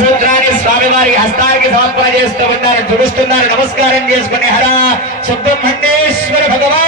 సూత్రాన్ని స్వామి వారికి హస్తానికి సమర్పణ చేస్తూ ఉన్నారు. చూపిస్తున్నారు నమస్కారం చేసుకుని హర సుబ్రహ్మణ్యేశ్వర భగవాన్.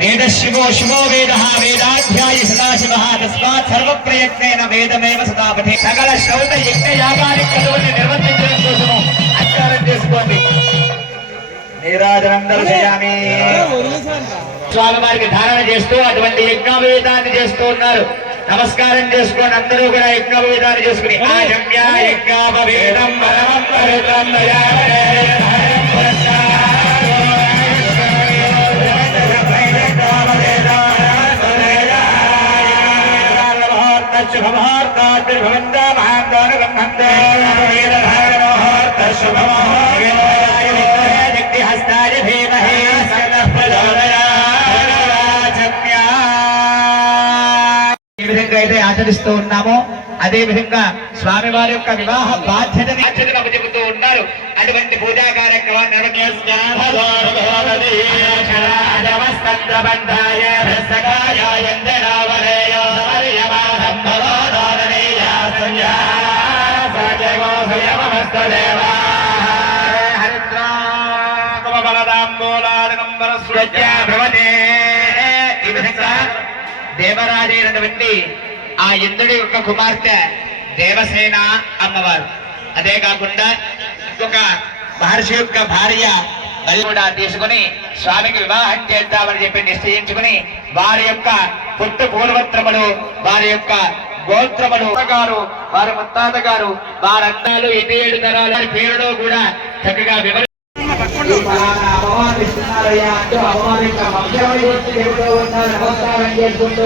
వేద శివో శివో వేద వేదాధ్యాయ సదాశివ తస్మాత్ సర్వ ప్రయత్నేన వేదమేవ సదా పఠే సకల శ్రౌత యజ్ఞ యాగాది క్రతువుల్ని నిర్వర్తించడం కోసము ఆచారం చేసుకోండి నీరాజనం దర్శయామి స్వామి వారికి ధారణ చేస్తూ అటువంటి యజ్ఞోపవేదాన్ని చేస్తూ ఉన్నారు। నమస్కారం చేసుకోండి అందరూ కూడా యజ్ఞోపవేదాన్ని చేసుకుని ఆజమ్య యజ్ఞోపవేదం పరమం పవిత్రం దయావనే ఏ విధంగా అయితే ఆచరిస్తూ ఉన్నామో అదే విధంగా స్వామి వారి యొక్క వివాహ బాధ్యతని అప్పచెబుతూ ఉన్నారు. అటువంటి పూజా విధంగా దేవరాజైనటువంటి ఆ ఇంద్రుడి యొక్క కుమార్తె దేవసేన అమ్మవారు. అదే కాకుండా ఇంకొక మహర్షి యొక్క భార్య బలి కూడా తీసుకుని స్వామికి వివాహం చేద్దామని చెప్పి నిశ్చయించుకుని వారి యొక్క పుట్టు పూర్వత్రములు వారి యొక్క గోత్రములు. గారు వారి ముత్తాత గారు వారంతాలు ఎన్ని ఏడు తరాలు పేరులో కూడా చక్కగా వివరి అవమానిస్తున్నారయ్యా అంటూ అవమానించ వంశమై వచ్చి నమస్కారం చేసుకుంటూ